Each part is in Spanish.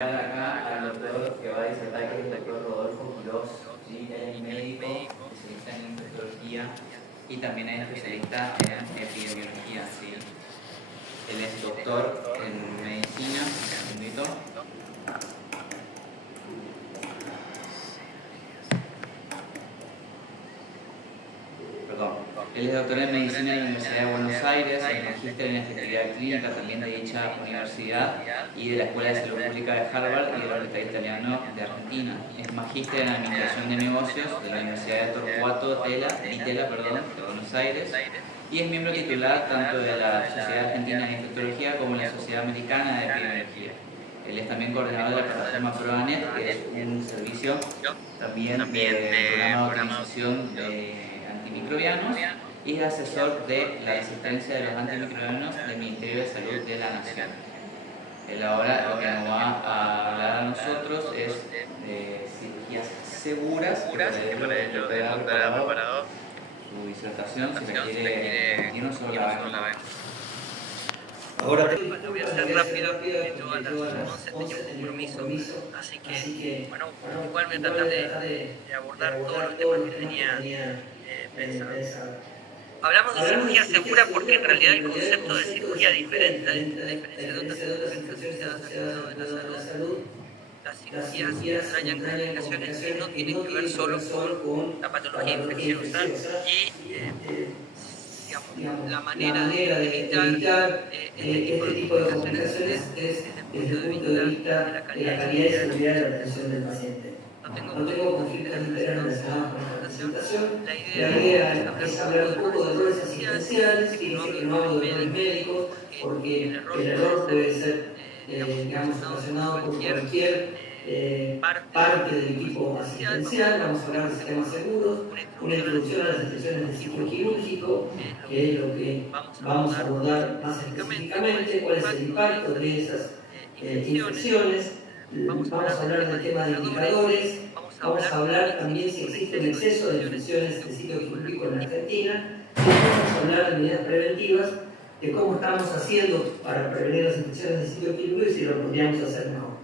Acá al doctor que va a disertar, que es el doctor Rodolfo Quirós, ¿sí? Él es médico, especialista en infectología y también es especialista en epidemiología. ¿Sí? Él es doctor en medicina. Un segundito. Perdón. Él es doctor en medicina de la Universidad de Buenos Aires, es magíster en efectividad clínica también de dicha universidad y de la Escuela de Salud Pública de Harvard y del Hospital Italiano de Argentina. Es magíster en administración de negocios de la Universidad de Torcuato Di Tella, de Buenos Aires, y es miembro titular tanto de la Sociedad Argentina de Infectología como de la Sociedad Americana de Epidemiología. Él es también coordinador de la plataforma ProAnet, que es un servicio también de programa de autorización de antimicrobianos, y es asesor de la asistencia de los antimicrobianos del Ministerio de Salud de la Nación. Él ahora lo que nos va a hablar a nosotros es de cirugías seguras, que para ello ha preparado su disertación, si se quiere irnos sobre la vez. Ahora lo voy a hacer rápido, yo a las 11 tengo un compromiso, así que, bueno, igual voy a tratar de abordar todos los temas que tenía pensado. Hablamos de cirugía segura porque en realidad el concepto de cirugía diferente, a diferencia de otras intervenciones asociadas a la salud, las cirugías entrañan complicaciones que no tienen que ver solo con la patología infecciosa y digamos, la manera de evitar este tipo de complicaciones es desde el punto de vista de la calidad y seguridad de la atención del paciente. No tengo conflictos de interés relacionados con la presentación. La idea es hablar un poco de errores asistenciales. Fíjense que no hablo de errores médicos porque el error puede ser relacionado con cualquier parte del equipo asistencial. Vamos a hablar de sistemas seguros, una introducción a las expresiones de ciclo quirúrgico, que es lo que vamos a abordar más específicamente, cuál es el impacto de esas infecciones. Vamos a hablar del tema de indicadores, vamos a hablar también si existe un exceso de infecciones de ciclo quirúrgico en la Argentina, y vamos a hablar de medidas preventivas, de cómo estamos haciendo para prevenir las infecciones de ciclo quirúrgico y si lo podríamos hacer mejor.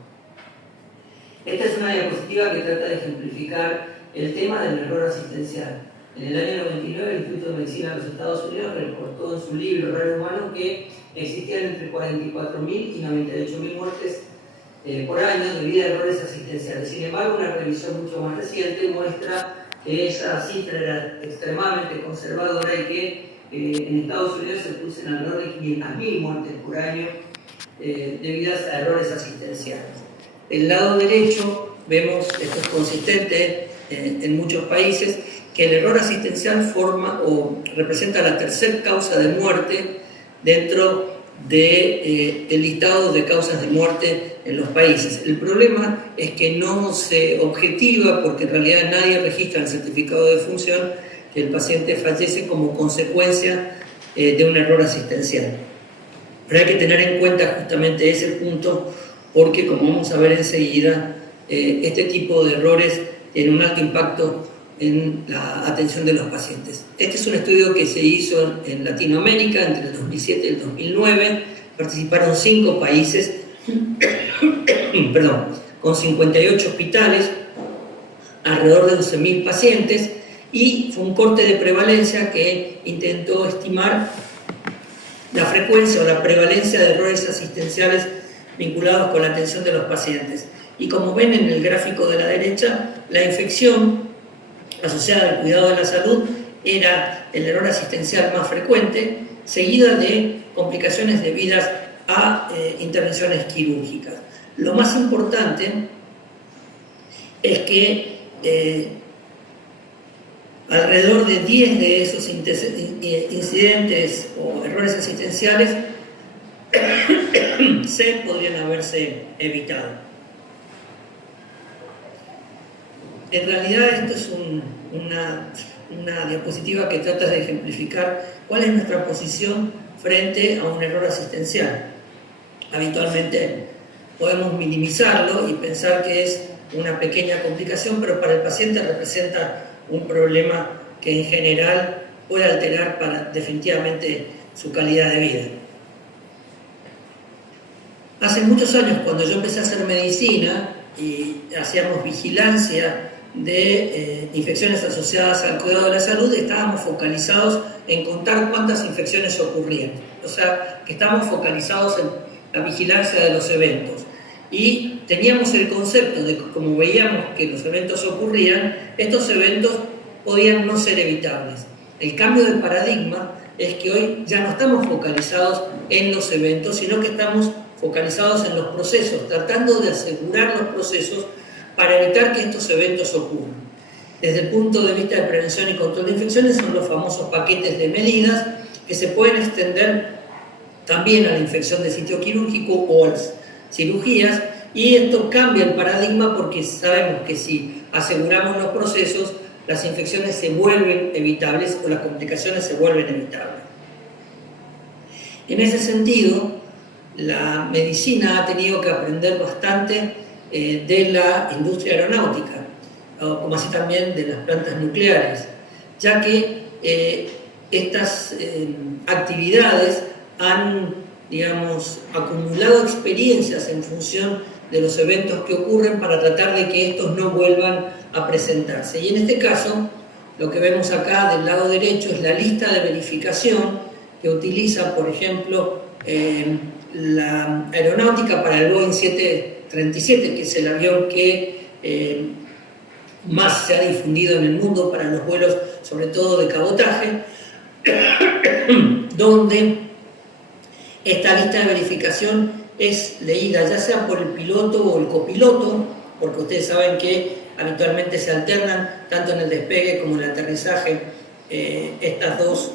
Esta es una diapositiva que trata de ejemplificar el tema del error asistencial. En el año 99, el Instituto de Medicina de los Estados Unidos reportó en su libro Error Humano que existían entre 44.000 y 98.000 muertes por año debido a errores asistenciales. Sin embargo, una revisión mucho más reciente muestra que esa cifra era extremadamente conservadora y que en Estados Unidos se puso en alrededor de 500.000 muertes por año debidas a errores asistenciales. El lado derecho vemos, esto es consistente en muchos países, que el error asistencial forma o representa la tercera causa de muerte dentro del listado de causas de muerte en los países. El problema es que no se objetiva porque en realidad nadie registra en el certificado de defunción que el paciente fallece como consecuencia de un error asistencial. Pero hay que tener en cuenta justamente ese punto porque, como vamos a ver enseguida, este tipo de errores tienen un alto impacto en la atención de los pacientes. Este es un estudio que se hizo en Latinoamérica entre el 2007 y el 2009. Participaron 5 países con 58 hospitales, alrededor de 11.000 pacientes, y fue un corte de prevalencia que intentó estimar la frecuencia o la prevalencia de errores asistenciales vinculados con la atención de los pacientes. Y como ven en el gráfico de la derecha, la infección asociada al cuidado de la salud era el error asistencial más frecuente, seguida de complicaciones debidas a intervenciones quirúrgicas. Lo más importante es que alrededor de 10 de esos incidentes o errores asistenciales podrían haberse evitado. En realidad esto es una diapositiva que trata de ejemplificar cuál es nuestra posición frente a un error asistencial. Habitualmente podemos minimizarlo y pensar que es una pequeña complicación, pero para el paciente representa un problema que en general puede alterar definitivamente su calidad de vida. Hace muchos años, cuando yo empecé a hacer medicina y hacíamos vigilancia de infecciones asociadas al cuidado de la salud, estábamos focalizados en contar cuántas infecciones ocurrían. O sea, que estábamos focalizados en la vigilancia de los eventos. Y teníamos el concepto de que, como veíamos que los eventos ocurrían, estos eventos podían no ser evitables. El cambio de paradigma es que hoy ya no estamos focalizados en los eventos, sino que estamos focalizados en los procesos, tratando de asegurar los procesos para evitar que estos eventos ocurran. Desde el punto de vista de prevención y control de infecciones son los famosos paquetes de medidas que se pueden extender también a la infección de sitio quirúrgico o a las cirugías, y esto cambia el paradigma porque sabemos que si aseguramos los procesos, las infecciones se vuelven evitables o las complicaciones se vuelven evitables. En ese sentido, la medicina ha tenido que aprender bastante de la industria aeronáutica, como así también de las plantas nucleares, ya que estas actividades han, digamos, acumulado experiencias en función de los eventos que ocurren para tratar de que estos no vuelvan a presentarse. Y en este caso, lo que vemos acá del lado derecho es la lista de verificación que utiliza, por ejemplo, la aeronáutica para el Boeing 737, que es el avión que más se ha difundido en el mundo para los vuelos, sobre todo de cabotaje, donde esta lista de verificación es leída ya sea por el piloto o el copiloto, porque ustedes saben que habitualmente se alternan tanto en el despegue como en el aterrizaje estas dos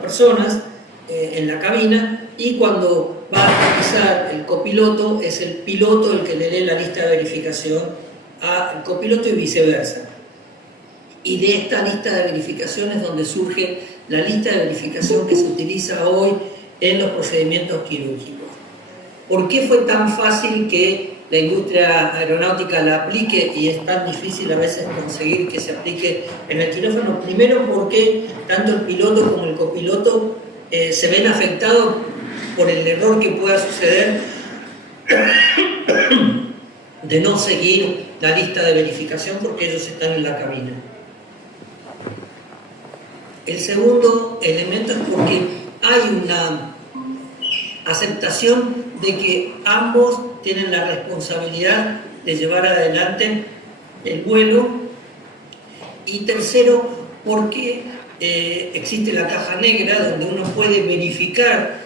personas en la cabina, y cuando va a realizar el copiloto es el piloto el que le lee la lista de verificación al copiloto y viceversa. Y de esta lista de verificación es donde surge la lista de verificación que se utiliza hoy en los procedimientos quirúrgicos. ¿Por qué fue tan fácil que la industria aeronáutica la aplique y es tan difícil a veces conseguir que se aplique en el quirófano? Primero, porque tanto el piloto como el copiloto se ven afectados por el error que pueda suceder de no seguir la lista de verificación porque ellos están en la cabina. El segundo elemento es porque hay una aceptación de que ambos tienen la responsabilidad de llevar adelante el vuelo. Y tercero, porque existe la caja negra donde uno puede verificar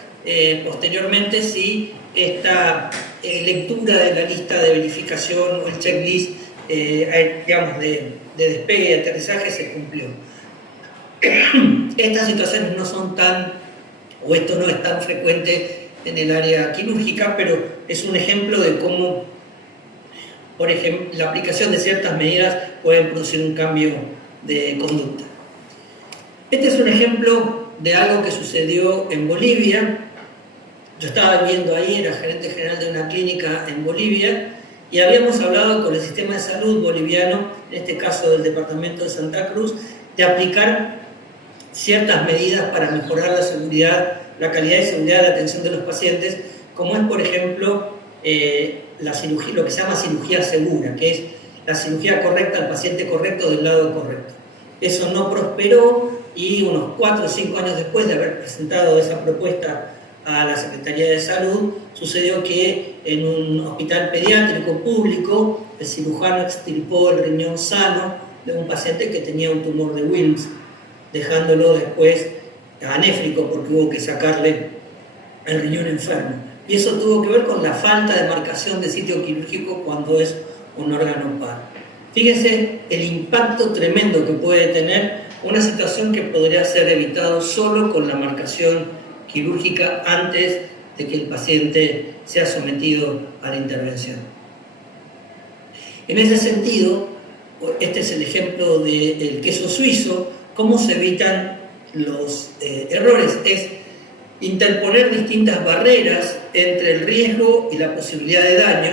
posteriormente si esta lectura de la lista de verificación o el checklist digamos, de despegue y aterrizaje se cumplió. Estas situaciones no son tan, o esto no es tan frecuente en el área quirúrgica, pero es un ejemplo de cómo, por ejemplo, la aplicación de ciertas medidas puede producir un cambio de conducta. Este es un ejemplo de algo que sucedió en Bolivia. Yo estaba viviendo ahí, era gerente general de una clínica en Bolivia, y habíamos hablado con el sistema de salud boliviano, en este caso del departamento de Santa Cruz, de aplicar ciertas medidas para mejorar la seguridad, la calidad y seguridad de la atención de los pacientes, como es, por ejemplo, la cirugía, lo que se llama cirugía segura, que es la cirugía correcta al paciente correcto del lado correcto. Eso no prosperó y unos 4 o 5 años después de haber presentado esa propuesta a la Secretaría de Salud, sucedió que en un hospital pediátrico público el cirujano extirpó el riñón sano de un paciente que tenía un tumor de Wilms, dejándolo después anéfrico porque hubo que sacarle el riñón enfermo. Y eso tuvo que ver con la falta de marcación de sitio quirúrgico cuando es un órgano par. Fíjense el impacto tremendo que puede tener una situación que podría ser evitado solo con la marcación quirúrgica antes de que el paciente sea sometido a la intervención. En ese sentido, este es el ejemplo del queso suizo. ¿Cómo se evitan los errores? Es interponer distintas barreras entre el riesgo y la posibilidad de daño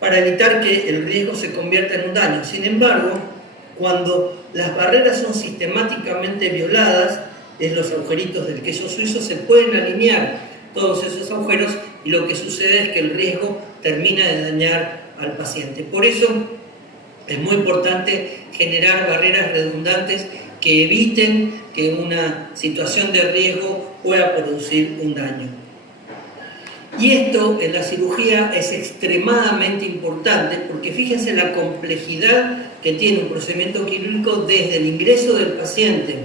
para evitar que el riesgo se convierta en un daño. Sin embargo, cuando las barreras son sistemáticamente violadas, en los agujeritos del queso suizo se pueden alinear todos esos agujeros y lo que sucede es que el riesgo termina de dañar al paciente. Por eso es muy importante generar barreras redundantes que eviten que una situación de riesgo pueda producir un daño. Y esto en la cirugía es extremadamente importante porque fíjense la complejidad que tiene un procedimiento quirúrgico desde el ingreso del paciente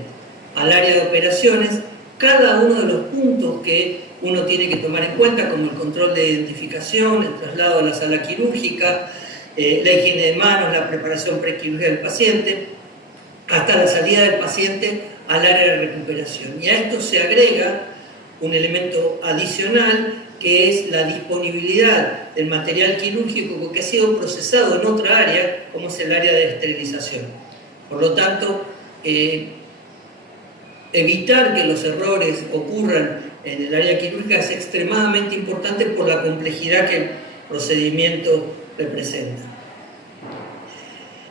al área de operaciones, cada uno de los puntos que uno tiene que tomar en cuenta, como el control de identificación, el traslado a la sala quirúrgica, la higiene de manos, la preparación prequirúrgica del paciente, hasta la salida del paciente al área de recuperación. Y a esto se agrega un elemento adicional que es la disponibilidad del material quirúrgico que ha sido procesado en otra área, como es el área de esterilización. Por lo tanto, evitar que los errores ocurran en el área quirúrgica es extremadamente importante por la complejidad que el procedimiento representa.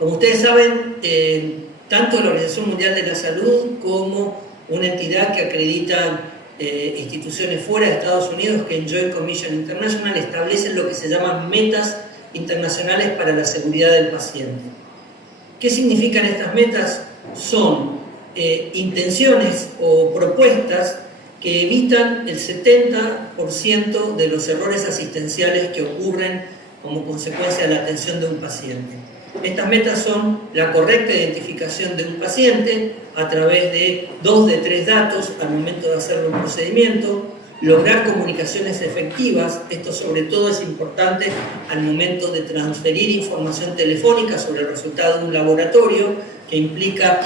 Como ustedes saben, tanto la Organización Mundial de la Salud como una entidad que acredita instituciones fuera de Estados Unidos, que es Joint Commission International, establecen lo que se llaman metas internacionales para la seguridad del paciente. ¿Qué significan estas metas? Son intenciones o propuestas que evitan el 70% de los errores asistenciales que ocurren como consecuencia de la atención de un paciente. Estas metas son la correcta identificación de un paciente a través de 2 de 3 datos al momento de hacer un procedimiento, lograr comunicaciones efectivas, esto sobre todo es importante al momento de transferir información telefónica sobre el resultado de un laboratorio, que implica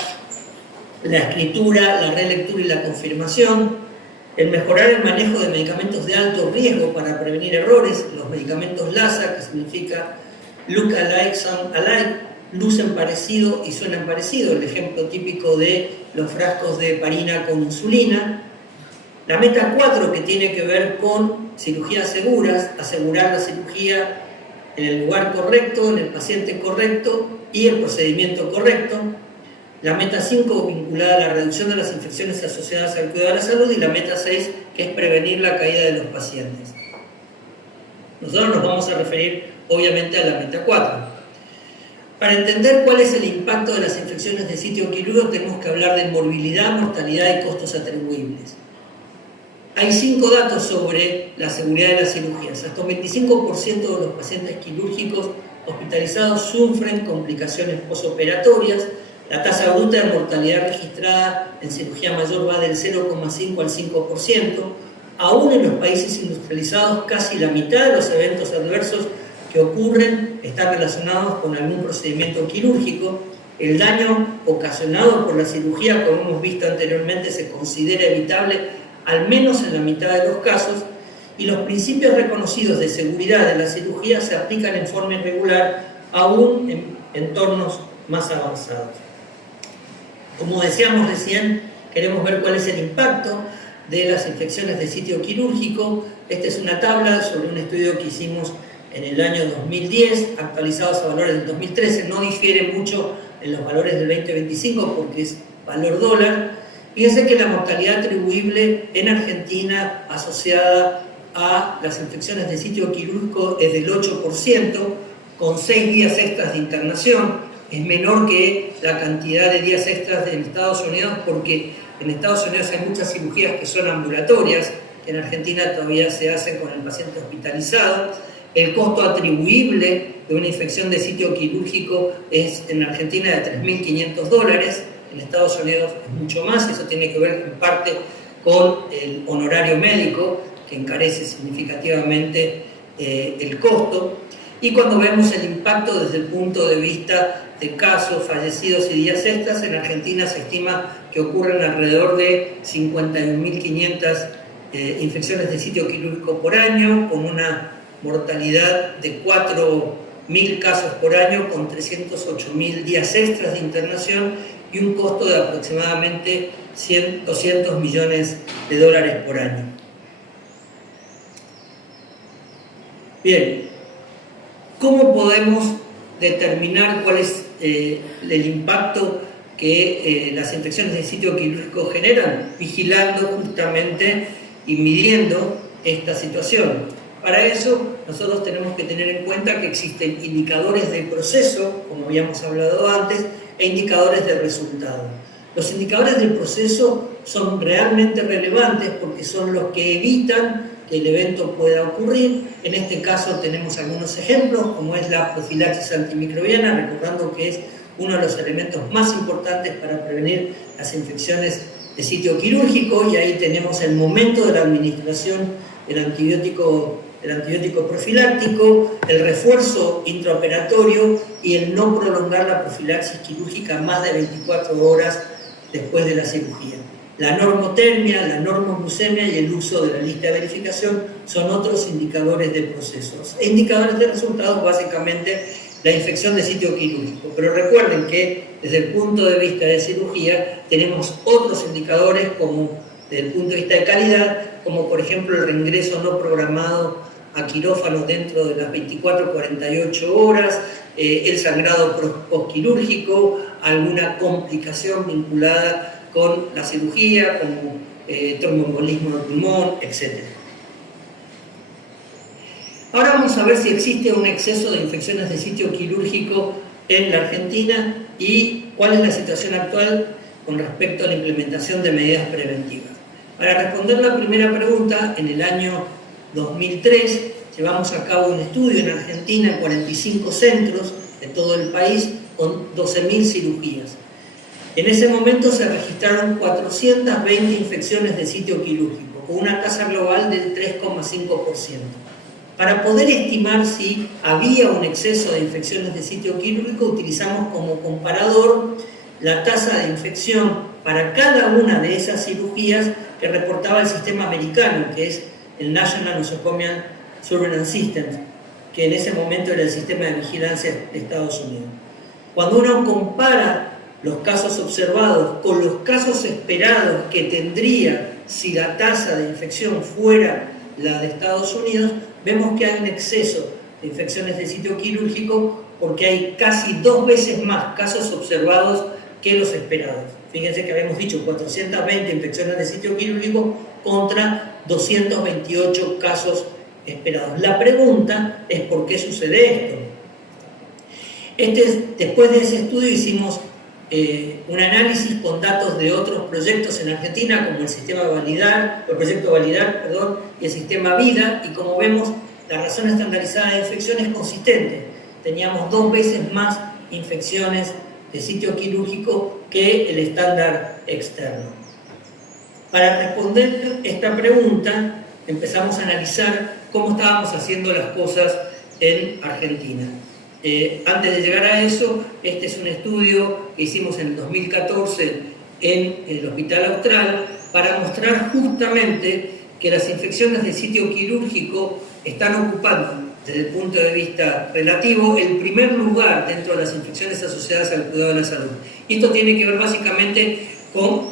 la escritura, la relectura y la confirmación, el mejorar el manejo de medicamentos de alto riesgo para prevenir errores, los medicamentos LASA, que significa Look Alike, Sound Alike, lucen parecido y suenan parecido, el ejemplo típico de los frascos de heparina con insulina. La meta 4, que tiene que ver con cirugías seguras, asegurar la cirugía en el lugar correcto, en el paciente correcto y el procedimiento correcto. La meta 5, vinculada a la reducción de las infecciones asociadas al cuidado de la salud, y la meta 6, que es prevenir la caída de los pacientes. Nosotros nos vamos a referir obviamente a la meta 4. Para entender cuál es el impacto de las infecciones de sitio quirúrgico tenemos que hablar de morbilidad, mortalidad y costos atribuibles. Hay 5 datos sobre la seguridad de las cirugías. Hasta un 25% de los pacientes quirúrgicos hospitalizados sufren complicaciones posoperatorias. La tasa bruta de mortalidad registrada en cirugía mayor va del 0,5 al 5%. Aún en los países industrializados, casi la mitad de los eventos adversos que ocurren están relacionados con algún procedimiento quirúrgico. El daño ocasionado por la cirugía, como hemos visto anteriormente, se considera evitable al menos en la mitad de los casos, y los principios reconocidos de seguridad de la cirugía se aplican en forma irregular aún en entornos más avanzados. Como decíamos recién, queremos ver cuál es el impacto de las infecciones de sitio quirúrgico. Esta es una tabla sobre un estudio que hicimos en el año 2010, actualizados a valores del 2013, no difiere mucho en los valores del 2025 porque es valor dólar. Fíjense que la mortalidad atribuible en Argentina asociada a las infecciones de sitio quirúrgico es del 8%, con 6 días extras de internación. Es menor que la cantidad de días extras en Estados Unidos, porque en Estados Unidos hay muchas cirugías que son ambulatorias, que en Argentina todavía se hacen con el paciente hospitalizado. El costo atribuible de una infección de sitio quirúrgico es en Argentina de $3.500, en Estados Unidos es mucho más, eso tiene que ver en parte con el honorario médico, que encarece significativamente el costo. Y cuando vemos el impacto desde el punto de vista de casos, fallecidos y días extras, en Argentina se estima que ocurren alrededor de 51.500 infecciones de sitio quirúrgico por año, con una mortalidad de 4.000 casos por año, con 308.000 días extras de internación y un costo de aproximadamente 200 millones de dólares por año. Bien, ¿cómo podemos determinar cuál es el impacto que las infecciones de sitio quirúrgico generan? Vigilando justamente y midiendo esta situación. Para eso nosotros tenemos que tener en cuenta que existen indicadores de proceso, como habíamos hablado antes, e indicadores de resultado. Los indicadores del proceso son realmente relevantes porque son los que evitan que el evento pueda ocurrir. En este caso tenemos algunos ejemplos, como es la profilaxis antimicrobiana, recordando que es uno de los elementos más importantes para prevenir las infecciones de sitio quirúrgico, y ahí tenemos el momento de la administración del antibiótico profiláctico, el refuerzo intraoperatorio y el no prolongar la profilaxis quirúrgica más de 24 horas después de la cirugía. La normotermia, la normoglucemia y el uso de la lista de verificación son otros indicadores de procesos. Indicadores de resultados, básicamente, la infección de sitio quirúrgico. Pero recuerden que desde el punto de vista de cirugía tenemos otros indicadores como desde el punto de vista de calidad, como por ejemplo el reingreso no programado a quirófano dentro de las 24-48 horas, el sangrado postquirúrgico, alguna complicación vinculada con la cirugía, como tromboembolismo del pulmón, etc. Ahora vamos a ver si existe un exceso de infecciones de sitio quirúrgico en la Argentina y cuál es la situación actual con respecto a la implementación de medidas preventivas. Para responder la primera pregunta, en el año 2003 llevamos a cabo un estudio en Argentina en 45 centros de todo el país con 12.000 cirugías. En ese momento se registraron 420 infecciones de sitio quirúrgico, con una tasa global del 3,5%. Para poder estimar si había un exceso de infecciones de sitio quirúrgico, utilizamos como comparador la tasa de infección para cada una de esas cirugías que reportaba el sistema americano, que es el National Nosocomial Surveillance System, que en ese momento era el sistema de vigilancia de Estados Unidos. Cuando uno compara los casos observados con los casos esperados que tendría si la tasa de infección fuera la de Estados Unidos, vemos que hay un exceso de infecciones de sitio quirúrgico porque hay casi 2 veces más casos observados que los esperados. Fíjense que habíamos dicho 420 infecciones de sitio quirúrgico contra 228 casos esperados. La pregunta es ¿por qué sucede esto? Después de ese estudio hicimos un análisis con datos de otros proyectos en Argentina, como el proyecto Validar, y el sistema Vida, y como vemos, la razón estandarizada de infección es consistente. Teníamos 2 veces más infecciones de sitio quirúrgico que el estándar externo. Para responder esta pregunta, empezamos a analizar cómo estábamos haciendo las cosas en Argentina. Antes de llegar a eso, este es un estudio que hicimos en el 2014 en el Hospital Austral para mostrar justamente que las infecciones de sitio quirúrgico están ocupando, desde el punto de vista relativo, el primer lugar dentro de las infecciones asociadas al cuidado de la salud. Y esto tiene que ver básicamente con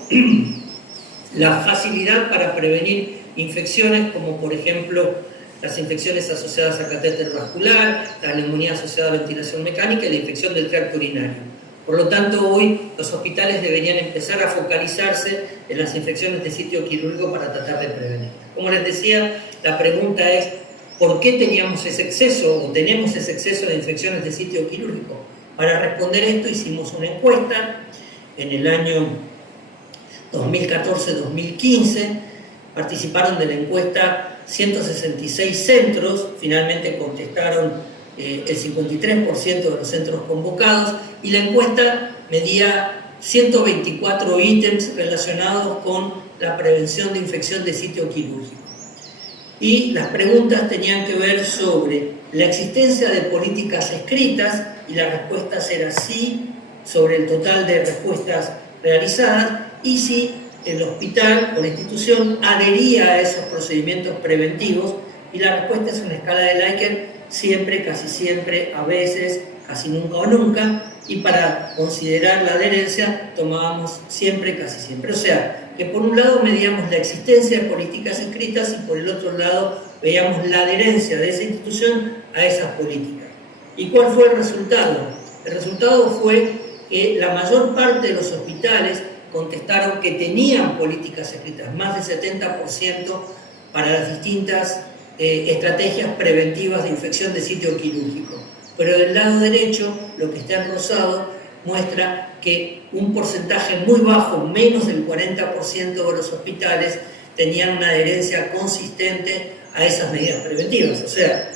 la facilidad para prevenir infecciones como por ejemplo las infecciones asociadas a catéter vascular, la neumonía asociada a ventilación mecánica y la infección del tracto urinario. Por lo tanto, hoy los hospitales deberían empezar a focalizarse en las infecciones de sitio quirúrgico para tratar de prevenir. Como les decía, la pregunta es ¿por qué teníamos ese exceso o tenemos ese exceso de infecciones de sitio quirúrgico? Para responder esto hicimos una encuesta en el año 2014-2015, participaron de la encuesta 166 centros, finalmente contestaron el 53% de los centros convocados y la encuesta medía 124 ítems relacionados con la prevención de infección de sitio quirúrgico. Y las preguntas tenían que ver sobre la existencia de políticas escritas y la respuesta era sí sobre el total de respuestas realizadas y si el hospital o la institución adhería a esos procedimientos preventivos y la respuesta es una escala de Likert, siempre, casi siempre, a veces, casi nunca o nunca, y para considerar la adherencia tomábamos siempre, casi siempre. O sea, que por un lado medíamos la existencia de políticas escritas y por el otro lado veíamos la adherencia de esa institución a esas políticas. ¿Y cuál fue el resultado? El resultado fue que la mayor parte de los hospitales contestaron que tenían políticas escritas, más del 70% para las distintas estrategias preventivas de infección de sitio quirúrgico. Pero del lado derecho, lo que está en rosado, muestra que un porcentaje muy bajo, menos del 40% de los hospitales, tenían una adherencia consistente a esas medidas preventivas. O sea,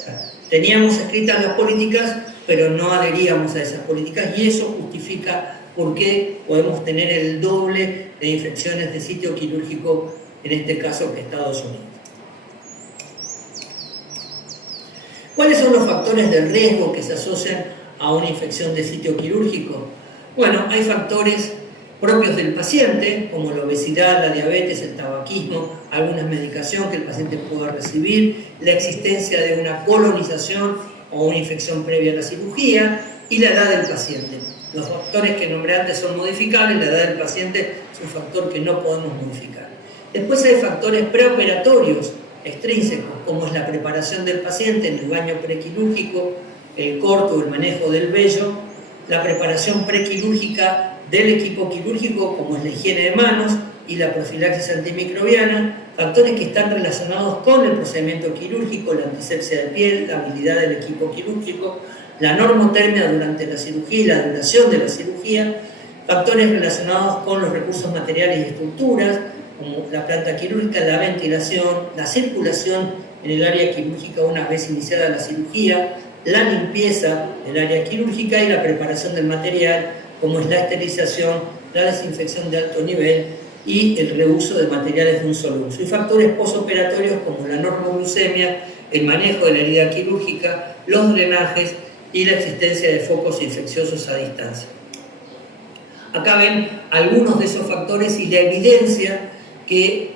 teníamos escritas las políticas, pero no adheríamos a esas políticas, y eso justifica por qué podemos tener el doble de infecciones de sitio quirúrgico, en este caso, que Estados Unidos. ¿Cuáles son los factores de riesgo que se asocian a una infección de sitio quirúrgico? Bueno, hay factores propios del paciente, como la obesidad, la diabetes, el tabaquismo, alguna medicación que el paciente pueda recibir, la existencia de una colonización o una infección previa a la cirugía, y la edad del paciente. Los factores que nombré antes son modificables, la edad del paciente es un factor que no podemos modificar. Después hay factores preoperatorios extrínsecos, como es la preparación del paciente en el baño prequirúrgico, el corte o el manejo del vello, la preparación prequirúrgica del equipo quirúrgico, como es la higiene de manos y la profilaxis antimicrobiana, factores que están relacionados con el procedimiento quirúrgico, la antisepsia de piel, la habilidad del equipo quirúrgico, la normotermia durante la cirugía y la duración de la cirugía, factores relacionados con los recursos materiales y estructuras, como la planta quirúrgica, la ventilación, la circulación en el área quirúrgica una vez iniciada la cirugía, la limpieza del área quirúrgica y la preparación del material, como es la esterilización, la desinfección de alto nivel y el reuso de materiales de un solo uso. Y factores posoperatorios como la normoglucemia, el manejo de la herida quirúrgica, los drenajes y la existencia de focos infecciosos a distancia. Acá ven algunos de esos factores y la evidencia que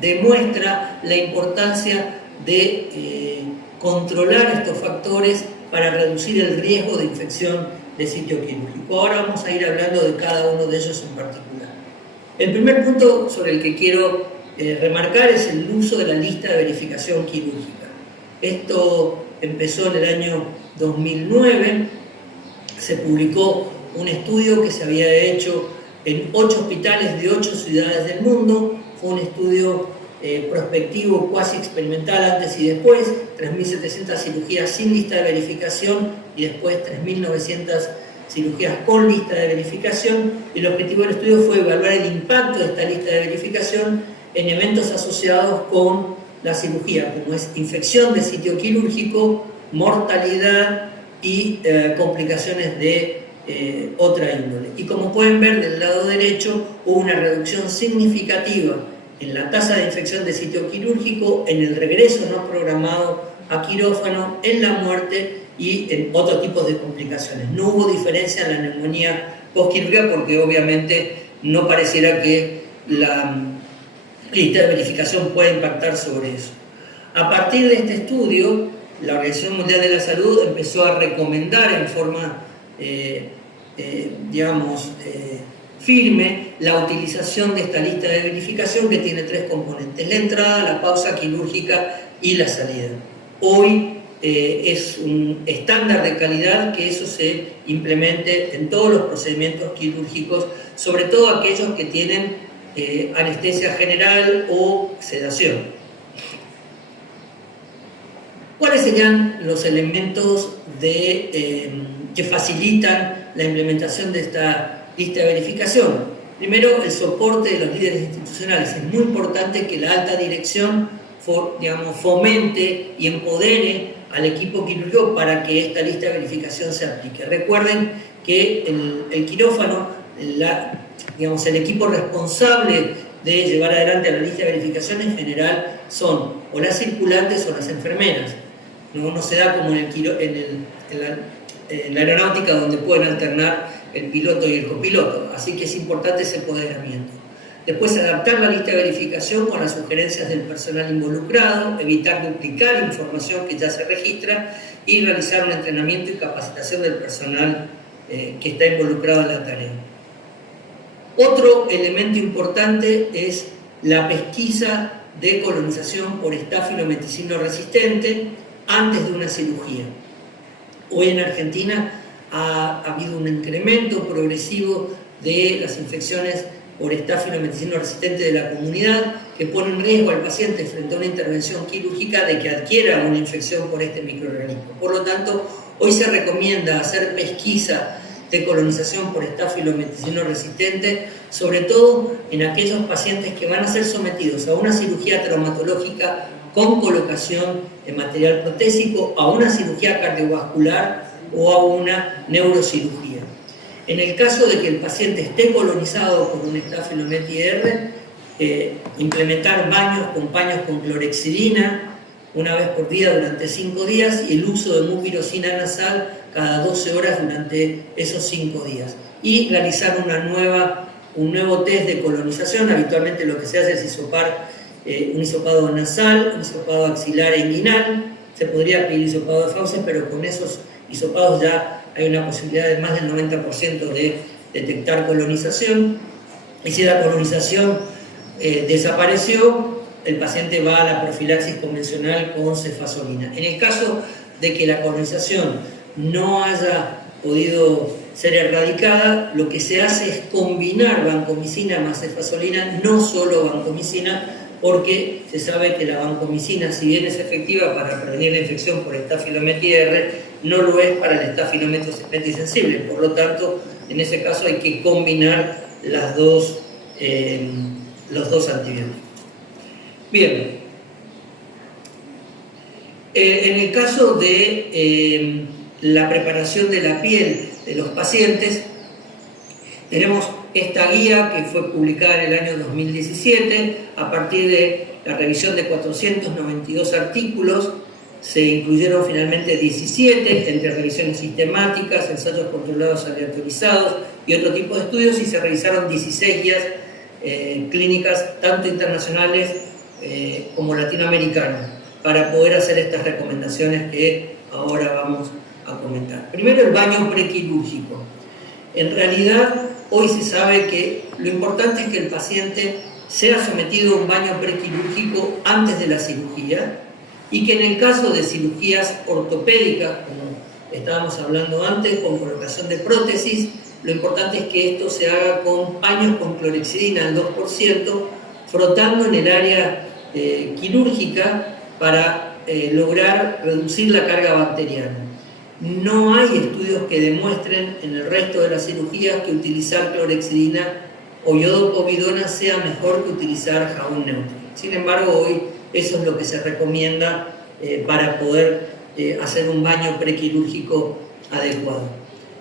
demuestra la importancia de controlar estos factores para reducir el riesgo de infección de sitio quirúrgico. Ahora vamos a ir hablando de cada uno de ellos en particular. El primer punto sobre el que quiero remarcar es el uso de la lista de verificación quirúrgica. Esto empezó en el año 2009, se publicó un estudio que se había hecho en 8 hospitales de 8 ciudades del mundo. Fue un estudio prospectivo, cuasi experimental, antes y después, 3.700 cirugías sin lista de verificación y después 3.900 cirugías con lista de verificación. El objetivo del estudio fue evaluar el impacto de esta lista de verificación en eventos asociados con la cirugía, como es infección de sitio quirúrgico, mortalidad y complicaciones de otra índole. Y como pueden ver del lado derecho, hubo una reducción significativa en la tasa de infección de sitio quirúrgico, en el regreso no programado a quirófano, en la muerte y en otros tipos de complicaciones. No hubo diferencia en la neumonía postquirúrgica porque obviamente no pareciera que la lista de verificación pueda impactar sobre eso. A partir de este estudio, la Organización Mundial de la Salud empezó a recomendar en forma firme la utilización de esta lista de verificación, que tiene 3 componentes: la entrada, la pausa quirúrgica y la salida. Hoy es un estándar de calidad que eso se implemente en todos los procedimientos quirúrgicos, sobre todo aquellos que tienen anestesia general o sedación. ¿Cuáles serían los elementos que facilitan la implementación de esta lista de verificación? Primero, el soporte de los líderes institucionales. Es muy importante que la alta dirección fomente y empodere al equipo quirúrgico para que esta lista de verificación se aplique. Recuerden que el quirófano, el equipo responsable de llevar adelante la lista de verificación en general son o las circulantes o las enfermeras. No se da como en la aeronáutica, donde pueden alternar el piloto y el copiloto. Así que es importante ese empoderamiento. Después, adaptar la lista de verificación con las sugerencias del personal involucrado, evitar duplicar información que ya se registra y realizar un entrenamiento y capacitación del personal que está involucrado en la tarea. Otro elemento importante es la pesquisa de colonización por estáfilo-meticilino resistente antes de una cirugía. Hoy en Argentina ha habido un incremento progresivo de las infecciones por estafilometicino resistente de la comunidad, que pone en riesgo al paciente frente a una intervención quirúrgica de que adquiera una infección por este microorganismo. Por lo tanto, hoy se recomienda hacer pesquisa de colonización por estafilometicino resistente, sobre todo en aquellos pacientes que van a ser sometidos a una cirugía traumatológica con colocación de material protésico, a una cirugía cardiovascular o a una neurocirugía. En el caso de que el paciente esté colonizado con un Staphylomedes implementar baños con paños con clorhexidina una vez por día durante 5 días y el uso de mupirocina nasal cada 12 horas durante esos 5 días. Y realizar un nuevo test de colonización. Habitualmente lo que se hace es hisopar un hisopado nasal, un hisopado axilar e inguinal. Se podría pedir hisopado de fauces, pero con esos hisopados ya hay una posibilidad de más del 90% de detectar colonización. Y si la colonización desapareció, el paciente va a la profilaxis convencional con cefazolina. En el caso de que la colonización no haya podido ser erradicada, lo que se hace es combinar vancomicina más cefazolina, no solo vancomicina, porque se sabe que la vancomicina, si bien es efectiva para prevenir la infección por Staphylomedes, no lo es para el Staphylomedes sensible. Por lo tanto, en ese caso hay que combinar los dos antibióticos. Bien, en el caso de la preparación de la piel de los pacientes, tenemos esta guía que fue publicada en el año 2017 a partir de la revisión de 492 artículos. Se incluyeron finalmente 17 entre revisiones sistemáticas, ensayos controlados aleatorizados y otro tipo de estudios, y se revisaron 16 guías clínicas, tanto internacionales como latinoamericanas, para poder hacer estas recomendaciones que ahora vamos a comentar. Primero, el baño prequirúrgico. En realidad, hoy se sabe que lo importante es que el paciente sea sometido a un baño prequirúrgico antes de la cirugía, y que en el caso de cirugías ortopédicas, como estábamos hablando antes, con colocación de prótesis, lo importante es que esto se haga con paños con clorhexidina al 2%, frotando en el área quirúrgica para lograr reducir la carga bacteriana. No hay estudios que demuestren en el resto de las cirugías que utilizar clorhexidina o iodopovidona sea mejor que utilizar jabón neutro. Sin embargo, hoy eso es lo que se recomienda para poder hacer un baño prequirúrgico adecuado.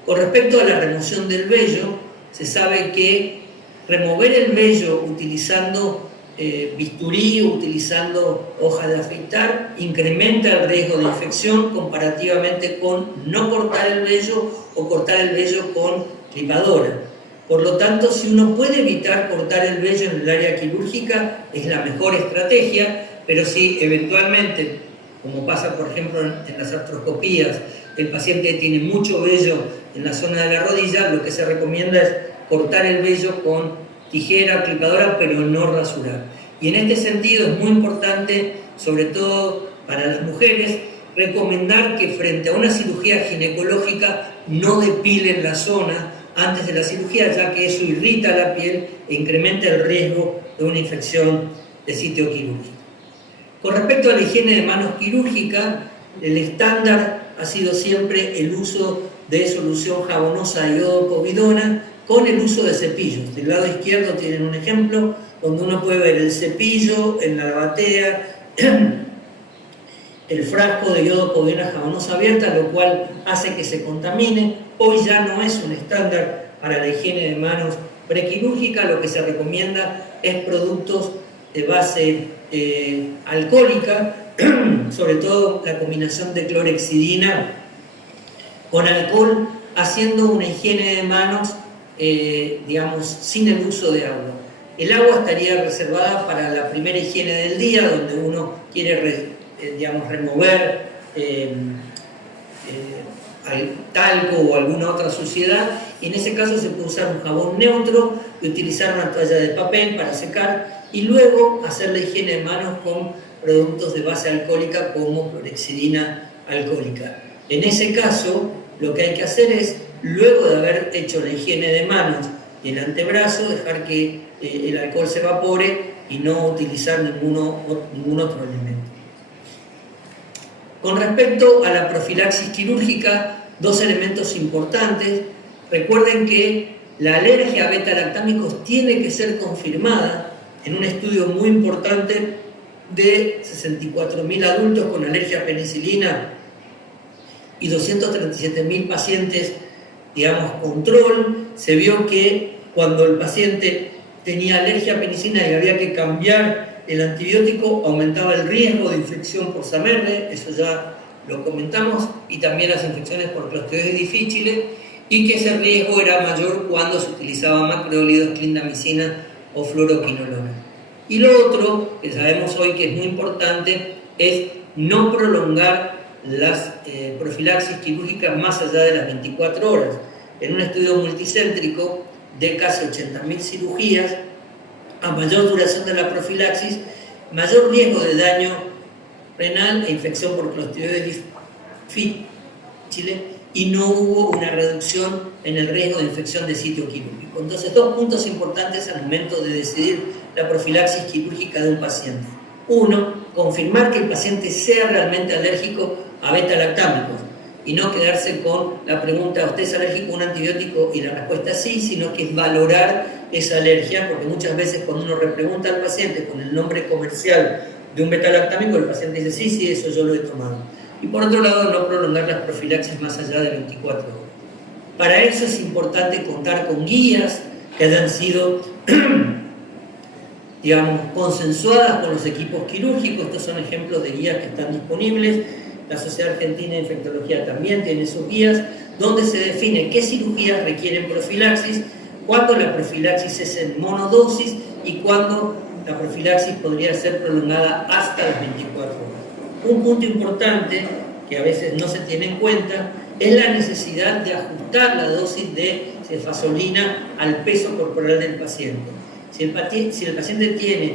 Con respecto a la remoción del vello, se sabe que remover el vello utilizando bisturí o utilizando hoja de afeitar incrementa el riesgo de infección comparativamente con no cortar el vello o cortar el vello con clipadora. Por lo tanto, si uno puede evitar cortar el vello en el área quirúrgica, es la mejor estrategia, pero si eventualmente, como pasa por ejemplo en las artroscopías, el paciente tiene mucho vello en la zona de la rodilla, lo que se recomienda es cortar el vello con tijera o clipadora, pero no rasurar. Y en este sentido es muy importante, sobre todo para las mujeres, recomendar que frente a una cirugía ginecológica no depilen la zona antes de la cirugía, ya que eso irrita la piel e incrementa el riesgo de una infección de sitio quirúrgico. Con respecto a la higiene de manos quirúrgica, el estándar ha sido siempre el uso de solución jabonosa de iodopovidona con el uso de cepillos. Del lado izquierdo tienen un ejemplo donde uno puede ver el cepillo en la batea, el frasco de iodopovidona jabonosa abierta, lo cual hace que se contamine. Hoy ya no es un estándar para la higiene de manos prequirúrgica, lo que se recomienda es productos de base alcohólica, sobre todo la combinación de clorhexidina con alcohol, haciendo una higiene de manos digamos, sin el uso de agua. El agua estaría reservada para la primera higiene del día, donde uno quiere remover talco o alguna otra suciedad, y en ese caso se puede usar un jabón neutro y utilizar una toalla de papel para secar, y luego hacer la higiene de manos con productos de base alcohólica como clorhexidina alcohólica. En ese caso, lo que hay que hacer es, luego de haber hecho la higiene de manos y el antebrazo, dejar que el alcohol se evapore y no utilizar ningún otro elemento. Con respecto a la profilaxis quirúrgica, dos elementos importantes. Recuerden que la alergia a beta-lactámicos tiene que ser confirmada en un estudio muy importante de 64.000 adultos con alergia a penicilina y 237.000 pacientes, digamos, control. Se vio que cuando el paciente tenía alergia a penicilina y había que cambiar el antibiótico, aumentaba el riesgo de infección por SAMerde, eso ya lo comentamos, y también las infecciones por Clostridioides difficile, y que ese riesgo era mayor cuando se utilizaba macrólidos, clindamicina o fluoroquinolona. Y lo otro, que sabemos hoy que es muy importante, es no prolongar las profilaxis quirúrgicas más allá de las 24 horas. En un estudio multicéntrico de casi 80.000 cirugías, a mayor duración de la profilaxis, mayor riesgo de daño renal e infección por Clostridioides difficile, y no hubo una reducción en el riesgo de infección de sitio quirúrgico. Entonces, dos puntos importantes al momento de decidir la profilaxis quirúrgica de un paciente. Uno, confirmar que el paciente sea realmente alérgico a beta-lactámicos y no quedarse con la pregunta, ¿usted es alérgico a un antibiótico? Y la respuesta es sí, sino que es valorar esa alergia, porque muchas veces cuando uno repregunta al paciente con el nombre comercial de un beta-lactámico, el paciente dice, sí, eso yo lo he tomado. Y por otro lado, no prolongar las profilaxis más allá de 24 horas. Para eso es importante contar con guías que hayan sido, digamos, consensuadas con los equipos quirúrgicos. Estos son ejemplos de guías que están disponibles. La Sociedad Argentina de Infectología también tiene sus guías, donde se define qué cirugías requieren profilaxis, cuándo la profilaxis es en monodosis y cuándo la profilaxis podría ser prolongada hasta las 24 horas. Un punto importante que a veces no se tiene en cuenta es la necesidad de ajustar la dosis de cefazolina al peso corporal del paciente. Si el paciente tiene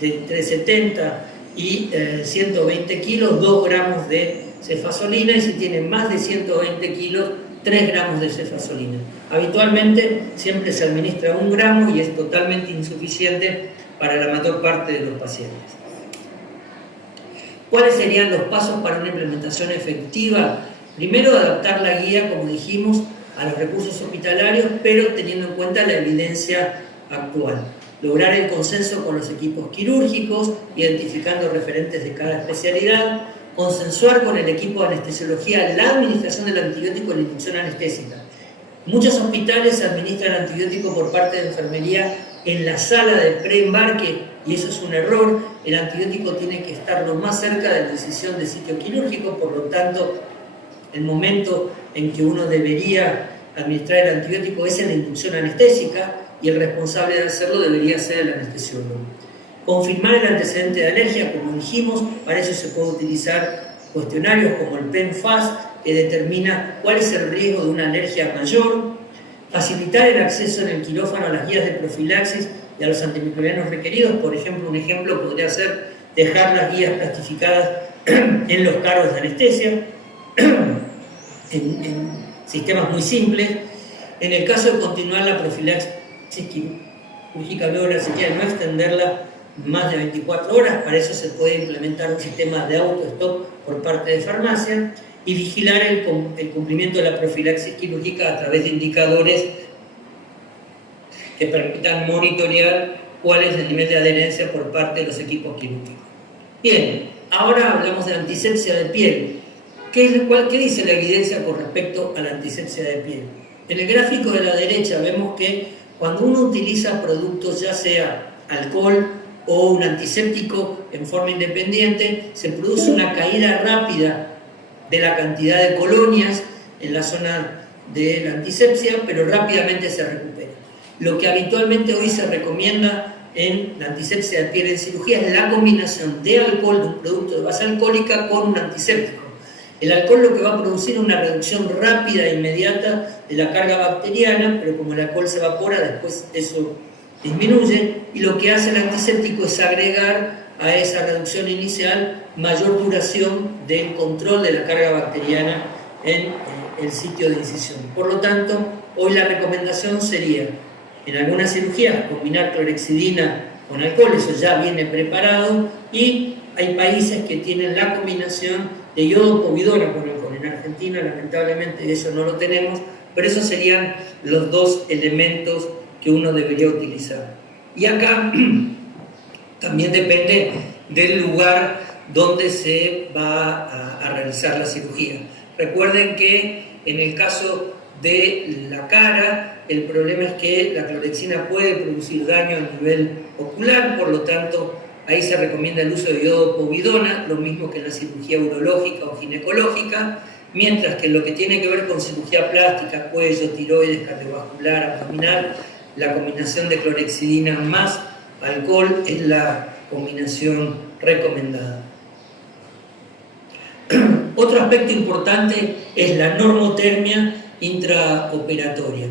de entre 70 y 120 kilos, 2 gramos de cefazolina, y si tiene más de 120 kilos, 3 gramos de cefazolina. Habitualmente siempre se administra 1 gramo y es totalmente insuficiente para la mayor parte de los pacientes. ¿Cuáles serían los pasos para una implementación efectiva? Primero, adaptar la guía, como dijimos, a los recursos hospitalarios, pero teniendo en cuenta la evidencia actual. Lograr el consenso con los equipos quirúrgicos, identificando referentes de cada especialidad. Consensuar con el equipo de anestesiología la administración del antibiótico y la inducción anestésica. Muchos hospitales administran antibiótico por parte de enfermería en la sala de preembarque, y eso es un error. El antibiótico tiene que estar lo más cerca de la decisión de sitio quirúrgico, por lo tanto, el momento en que uno debería administrar el antibiótico es en la inducción anestésica, y el responsable de hacerlo debería ser el anestesiólogo. Confirmar el antecedente de alergia, como dijimos, para eso se puede utilizar cuestionarios como el PENFAS, que determina cuál es el riesgo de una alergia mayor. Facilitar el acceso en el quirófano a las guías de profilaxis y a los antimicrobianos requeridos. Por ejemplo, un ejemplo podría ser dejar las guías plastificadas en los carros de anestesia, en sistemas muy simples. En el caso de continuar la profilaxis quirúrgica luego de la cirugía, no extenderla más de 24 horas, para eso se puede implementar un sistema de auto-stop por parte de farmacia, y vigilar el cumplimiento de la profilaxis quirúrgica a través de indicadores que permitan monitorear cuál es el nivel de adherencia por parte de los equipos quirúrgicos. Bien, ahora hablamos de la antisepsia de piel. ¿Qué dice la evidencia con respecto a la antisepsia de piel? En el gráfico de la derecha vemos que cuando uno utiliza productos, ya sea alcohol o un antiséptico en forma independiente, se produce una caída rápida de la cantidad de colonias en la zona de la antisepsia, pero rápidamente se recupera. Lo que habitualmente hoy se recomienda en la antisepsia de piel en cirugía es la combinación de alcohol, de un producto de base alcohólica, con un antiséptico. El alcohol lo que va a producir es una reducción rápida e inmediata de la carga bacteriana, pero como el alcohol se evapora, después eso disminuye, y lo que hace el antiséptico es agregar a esa reducción inicial mayor duración del control de la carga bacteriana en el sitio de incisión. Por lo tanto, hoy la recomendación sería En algunas cirugías, combinar clorhexidina con alcohol, eso ya viene preparado, y hay países que tienen la combinación de iodo-povidona con alcohol. En Argentina, lamentablemente, eso no lo tenemos, pero esos serían los dos elementos que uno debería utilizar. Y acá también depende del lugar donde se va a realizar la cirugía. Recuerden que en el caso de la cara, el problema es que la clorhexidina puede producir daño a nivel ocular, por lo tanto, ahí se recomienda el uso de iodo-povidona, lo mismo que en la cirugía urológica o ginecológica, mientras que en lo que tiene que ver con cirugía plástica, cuello, tiroides, cardiovascular, abdominal, la combinación de clorhexidina más alcohol es la combinación recomendada. Otro aspecto importante es la normotermia intraoperatoria.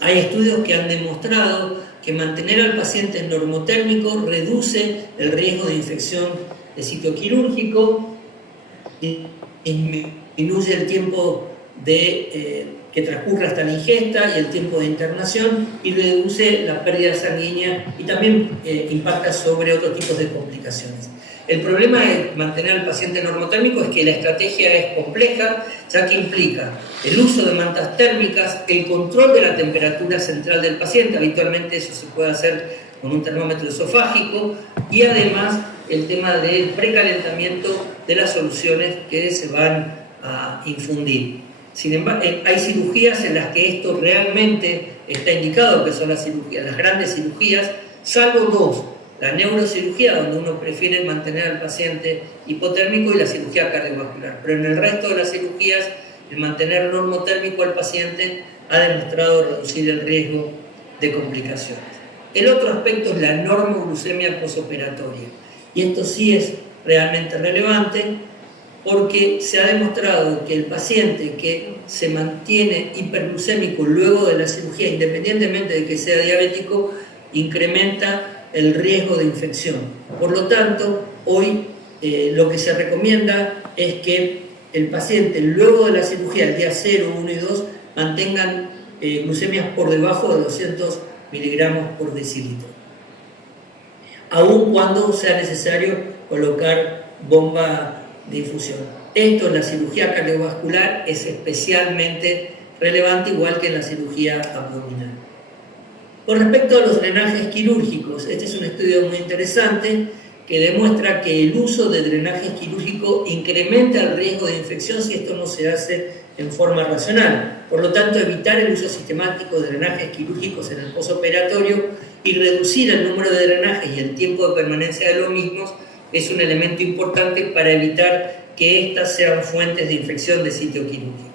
Hay estudios que han demostrado que mantener al paciente normotérmico reduce el riesgo de infección de sitio quirúrgico, disminuye el tiempo que transcurre hasta la ingesta y el tiempo de internación, y reduce la pérdida sanguínea y también impacta sobre otros tipos de complicaciones. El problema de mantener al paciente normotérmico es que la estrategia es compleja, ya que implica el uso de mantas térmicas, el control de la temperatura central del paciente, habitualmente eso se puede hacer con un termómetro esofágico, y además el tema del precalentamiento de las soluciones que se van a infundir. Sin embargo, hay cirugías en las que esto realmente está indicado, que son las grandes cirugías, salvo dos: la neurocirugía, donde uno prefiere mantener al paciente hipotérmico, y la cirugía cardiovascular. Pero en el resto de las cirugías, el mantener normotérmico al paciente ha demostrado reducir el riesgo de complicaciones. El otro aspecto es la normoglucemia posoperatoria. Y esto sí es realmente relevante, porque se ha demostrado que el paciente que se mantiene hiperglucémico luego de la cirugía, independientemente de que sea diabético, incrementa el riesgo de infección. Por lo tanto, hoy lo que se recomienda es que el paciente luego de la cirugía, el día 0, 1 y 2, mantengan glucemias por debajo de 200 miligramos por decilitro, aun cuando sea necesario colocar bomba de infusión. Esto en la cirugía cardiovascular es especialmente relevante, igual que en la cirugía abdominal. Con respecto a los drenajes quirúrgicos, este es un estudio muy interesante que demuestra que el uso de drenaje quirúrgico incrementa el riesgo de infección si esto no se hace en forma racional. Por lo tanto, evitar el uso sistemático de drenajes quirúrgicos en el posoperatorio y reducir el número de drenajes y el tiempo de permanencia de los mismos es un elemento importante para evitar que éstas sean fuentes de infección de sitio quirúrgico.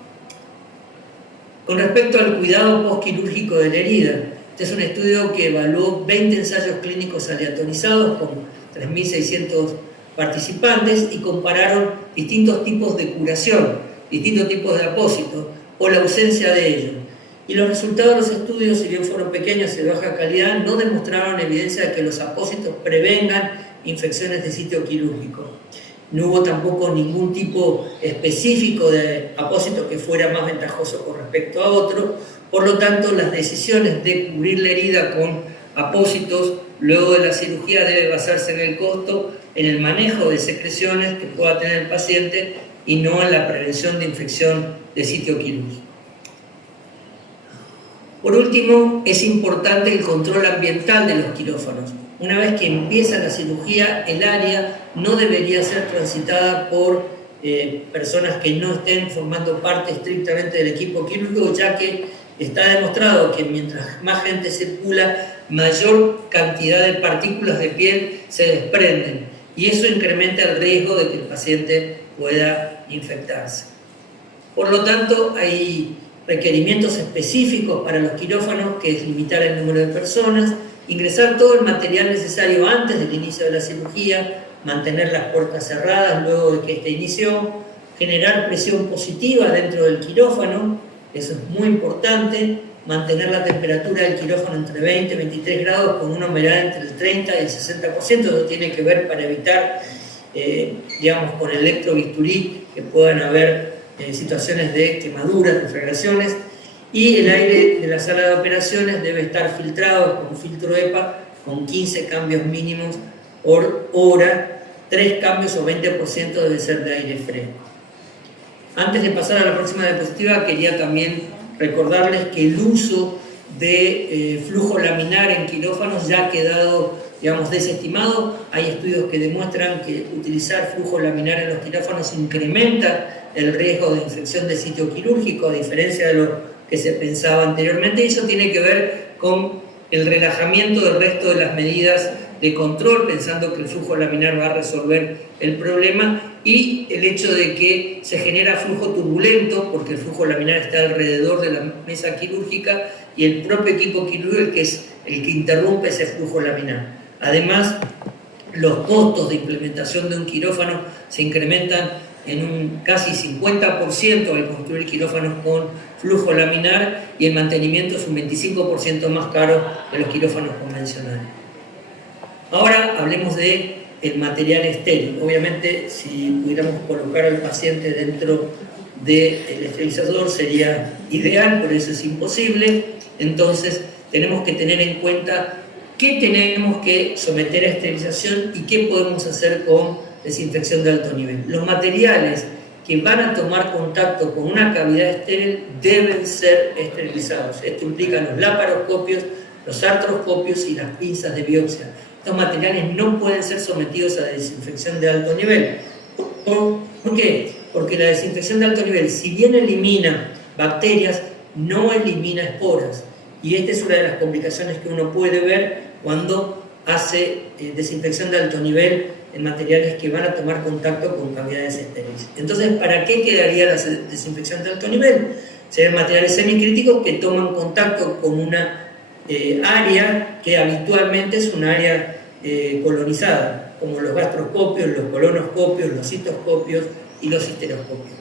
Con respecto al cuidado postquirúrgico de la herida, este es un estudio que evaluó 20 ensayos clínicos aleatorizados con 3.600 participantes y compararon distintos tipos de curación, distintos tipos de apósitos o la ausencia de ellos. Y los resultados de los estudios, si bien fueron pequeños y de baja calidad, no demostraron evidencia de que los apósitos prevengan infecciones de sitio quirúrgico. No hubo tampoco ningún tipo específico de apósito que fuera más ventajoso con respecto a otro. Por lo tanto, las decisiones de cubrir la herida con apósitos luego de la cirugía debe basarse en el costo, en el manejo de secreciones que pueda tener el paciente y no en la prevención de infección de sitio quirúrgico. Por último, es importante el control ambiental de los quirófanos. Una vez que empieza la cirugía, el área no debería ser transitada por personas que no estén formando parte estrictamente del equipo quirúrgico, ya que está demostrado que mientras más gente circula, mayor cantidad de partículas de piel se desprenden, y eso incrementa el riesgo de que el paciente pueda infectarse. Por lo tanto, hay requerimientos específicos para los quirófanos, que es limitar el número de personas, ingresar todo el material necesario antes del inicio de la cirugía, mantener las puertas cerradas luego de que éste inició, generar presión positiva dentro del quirófano, eso es muy importante, mantener la temperatura del quirófano entre 20 y 23 grados con una humedad entre el 30 y el 60%, eso tiene que ver para evitar, con electrobisturí, que puedan haber situaciones de quemaduras, deflagraciones, Y el aire de la sala de operaciones debe estar filtrado con filtro EPA con 15 cambios mínimos por hora, 3 cambios o 20% debe ser de aire fresco. Antes de pasar a la próxima diapositiva, quería también recordarles que el uso de flujo laminar en quirófanos ya ha quedado, digamos, desestimado. Hay estudios que demuestran que utilizar flujo laminar en los quirófanos incrementa el riesgo de infección de sitio quirúrgico, a diferencia de lo que se pensaba anteriormente. Y eso tiene que ver con el relajamiento del resto de las medidas de control, pensando que el flujo laminar va a resolver el problema, y el hecho de que se genera flujo turbulento, porque el flujo laminar está alrededor de la mesa quirúrgica y el propio equipo quirúrgico que es el que interrumpe ese flujo laminar. Además, los costos de implementación de un quirófano se incrementan en un casi 50% al construir quirófanos con flujo laminar, y el mantenimiento es un 25% más caro que los quirófanos convencionales. Ahora hablemos de el material estéril. Obviamente, si pudiéramos colocar al paciente dentro del esterilizador sería ideal, pero eso es imposible. Entonces tenemos que tener en cuenta qué tenemos que someter a esterilización y qué podemos hacer con desinfección de alto nivel. Los materiales que van a tomar contacto con una cavidad estéril deben ser esterilizados. Esto implica los laparoscopios, los artroscopios y las pinzas de biopsia. Estos materiales no pueden ser sometidos a desinfección de alto nivel. ¿Por qué? Porque la desinfección de alto nivel, si bien elimina bacterias, no elimina esporas. Y esta es una de las complicaciones que uno puede ver cuando hace desinfección de alto nivel en materiales que van a tomar contacto con cavidades estériles. Entonces, ¿para qué quedaría la desinfección de alto nivel? Serían materiales semicríticos que toman contacto con una área que habitualmente es un área colonizada, como los gastroscopios, los colonoscopios, los citoscopios y los histeroscopios.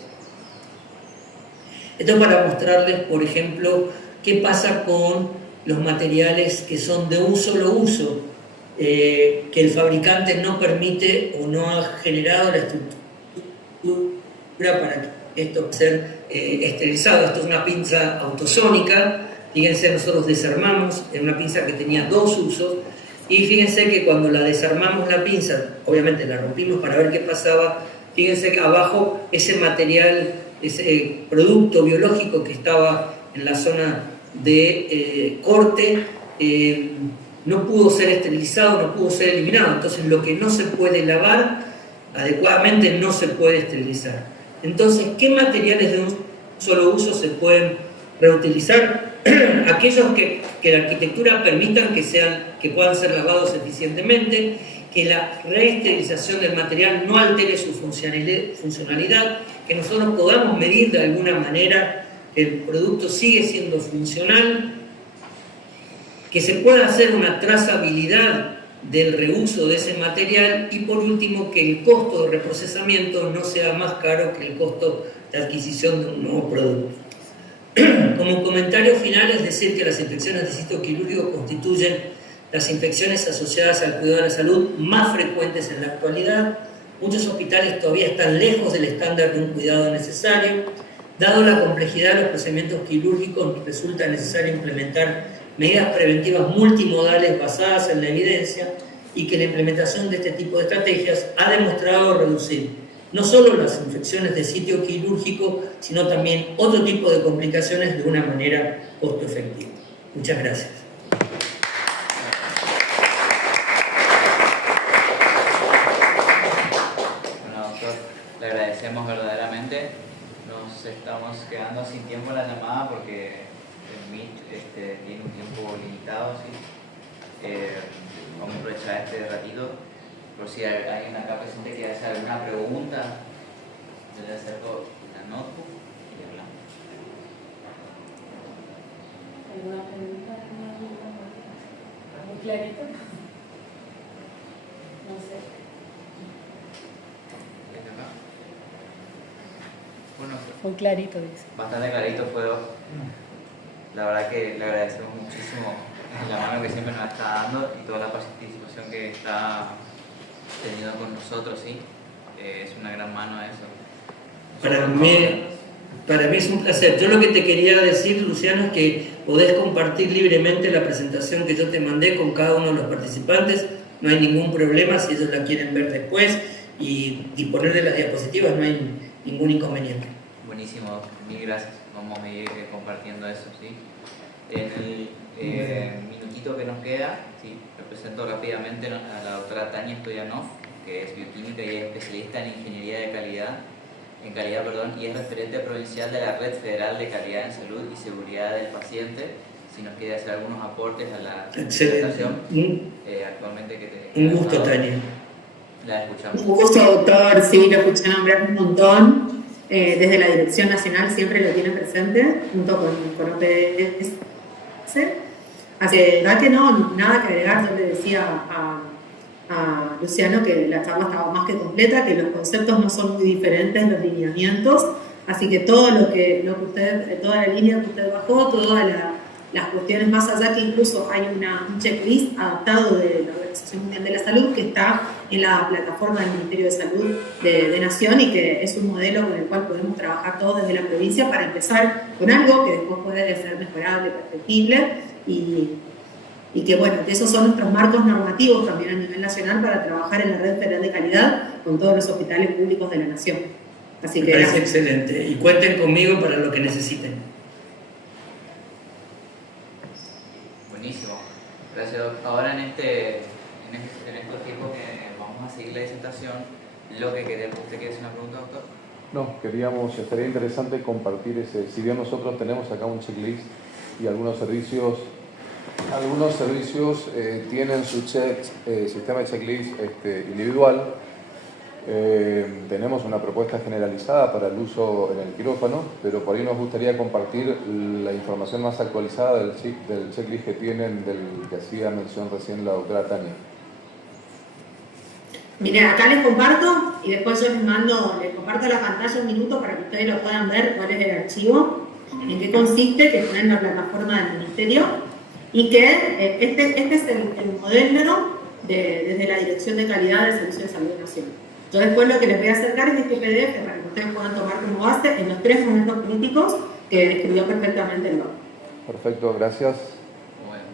Esto es para mostrarles, por ejemplo, qué pasa con los materiales que son de un solo uso, que el fabricante no permite o no ha generado la estructura para que esto pueda ser esterilizado. Esto es una pinza autosónica. Fíjense, nosotros desarmamos en una pinza que tenía 2 usos, y fíjense que cuando la desarmamos la pinza, obviamente la rompimos para ver qué pasaba. Fíjense que abajo ese material, ese producto biológico que estaba en la zona de corte, no pudo ser esterilizado, no pudo ser eliminado. Entonces, lo que no se puede lavar adecuadamente no se puede esterilizar. Entonces, ¿qué materiales de un solo uso se pueden reutilizar? Aquellos que la arquitectura permitan que puedan ser lavados eficientemente, que la reesterilización del material no altere su funcionalidad, que nosotros podamos medir de alguna manera que el producto sigue siendo funcional, que se pueda hacer una trazabilidad del reuso de ese material, y por último que el costo de reprocesamiento no sea más caro que el costo de adquisición de un nuevo producto. Como comentario final, es decir que las infecciones de sitio quirúrgico constituyen las infecciones asociadas al cuidado de la salud más frecuentes en la actualidad. Muchos hospitales todavía están lejos del estándar de un cuidado necesario. Dado la complejidad de los procedimientos quirúrgicos, resulta necesario implementar medidas preventivas multimodales basadas en la evidencia, y que la implementación de este tipo de estrategias ha demostrado reducir no solo las infecciones de sitio quirúrgico, sino también otro tipo de complicaciones de una manera costo efectiva. Muchas gracias. Bueno, doctor, le agradecemos verdaderamente. Nos estamos quedando sin tiempo en la llamada porque el Meet tiene un tiempo limitado, ¿sí? Vamos a aprovechar este ratito. Por si hay alguien acá presente que quiere hacer alguna pregunta, yo le acerco la notebook y hablamos. ¿Alguna pregunta? ¿Muy clarito? No sé. Bueno, Muy clarito, dice. bastante clarito fue. La verdad que le agradecemos muchísimo la mano que siempre nos está dando y toda la participación que está teniendo con nosotros, ¿sí? Es una gran mano eso. Para mí Para mí es un placer. Yo lo que te quería decir, Luciano, es que podés compartir libremente la presentación que yo te mandé con cada uno de los participantes. No hay ningún problema si ellos la quieren ver después y disponer de las diapositivas, no hay ningún inconveniente. Buenísimo, mil gracias. Vamos a ir compartiendo eso, ¿sí? En el minutito que nos queda, ¿sí? Presento rápidamente a la doctora Tania Stoyanov, que es bioquímica y es especialista en ingeniería de calidad, y es referente provincial de la Red Federal de Calidad en Salud y Seguridad del Paciente. Si nos quiere hacer algunos aportes a la presentación, actualmente que te... Un gusto, Tania. La escuchamos. Un gusto, doctor. Sí, lo escuché nombrar un montón. Desde la Dirección Nacional siempre lo tiene presente, junto con OPS. Así que, verdad que no, nada que agregar. Yo le decía a Luciano que la charla estaba más que completa, que los conceptos no son muy diferentes, los lineamientos. Así que todo lo que usted, toda la línea que usted bajó, todas las cuestiones más allá, que incluso hay un checklist adaptado de la Organización Mundial de la Salud que está en la plataforma del Ministerio de Salud de Nación y que es un modelo con el cual podemos trabajar todos desde la provincia para empezar con algo que después puede ser mejorable, perfectible y que bueno, que esos son nuestros marcos normativos también a nivel nacional para trabajar en la red federal de calidad con todos los hospitales públicos de la Nación. Así que me parece excelente y cuenten conmigo para lo que necesiten. Buenísimo, gracias. Ahora en estos tiempos que vamos a seguir la disertación, lo que queremos, ¿usted quiere hacer una pregunta, doctor? No, estaría interesante compartir si bien nosotros tenemos acá un checklist y algunos servicios tienen su sistema de checklist individual, tenemos una propuesta generalizada para el uso en el quirófano, pero por ahí nos gustaría compartir la información más actualizada del checklist que tienen, del que hacía mención recién la doctora Tania. Mire, acá les comparto y después yo les comparto la pantalla un minuto para que ustedes lo puedan ver cuál es el archivo, en qué consiste, que está en la plataforma del Ministerio y que este es el modelo desde la Dirección de Calidad del Servicio de Salud Nacional. Yo después lo que les voy a acercar es este PDF para que ustedes puedan tomar como base en los 3 momentos críticos que describió perfectamente el doctor. Perfecto, gracias. Bueno,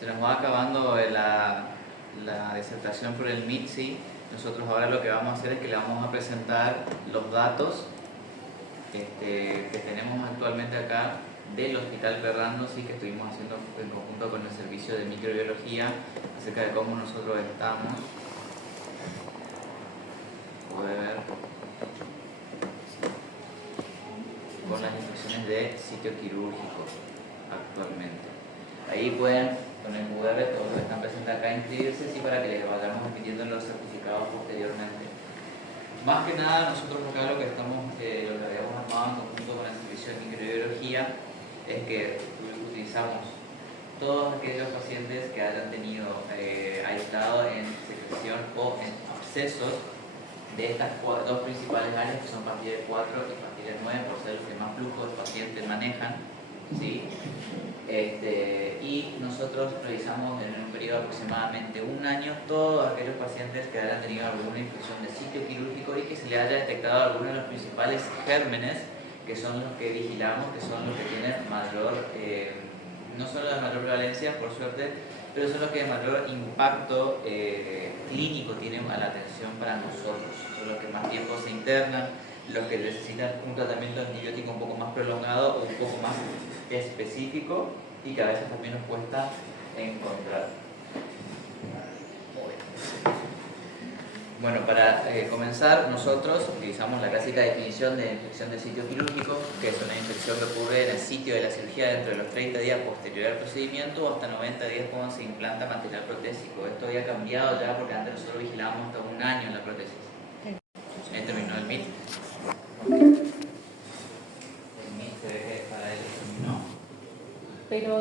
se nos va acabando la disertación por el MITSI. Nosotros ahora lo que vamos a hacer es que le vamos a presentar los datos que tenemos actualmente acá del Hospital Ferrando, sí, que estuvimos haciendo en conjunto con el Servicio de Microbiología acerca de cómo nosotros estamos. Puede ver con las infecciones de sitio quirúrgico actualmente. Ahí pueden, con el QR, todos los que están presentes acá, inscribirse, sí, para que les vayamos repitiendo los certificados posteriormente. Más que nada, nosotros acá lo que habíamos armado en conjunto con el Servicio de Microbiología es que utilizamos todos aquellos pacientes que hayan tenido aislado en secreción o en abscesos de estas dos principales áreas, que son pastilla 4 y pastilla 9, por ser los que más flujo de pacientes manejan, ¿sí? Y nosotros revisamos en un periodo de aproximadamente un año todos aquellos pacientes que hayan tenido alguna infección de sitio quirúrgico y que se le haya detectado alguno de los principales gérmenes, que son los que vigilamos, que son los que tienen mayor, no solo la mayor prevalencia, por suerte, pero son los que mayor impacto clínico tienen a la atención para nosotros. Son los que más tiempo se internan, los que necesitan un tratamiento antibiótico un poco más prolongado o un poco más específico y que a veces también nos cuesta encontrar. Bueno, para comenzar, nosotros utilizamos la clásica definición de infección del sitio quirúrgico, que es una infección que ocurre en el sitio de la cirugía dentro de los 30 días posterior al procedimiento o hasta 90 días cuando se implanta material protésico. Esto había cambiado ya porque antes nosotros vigilábamos hasta un año en la prótesis. Ahí terminó el MIT. El MIT se ve que para él terminó. Pero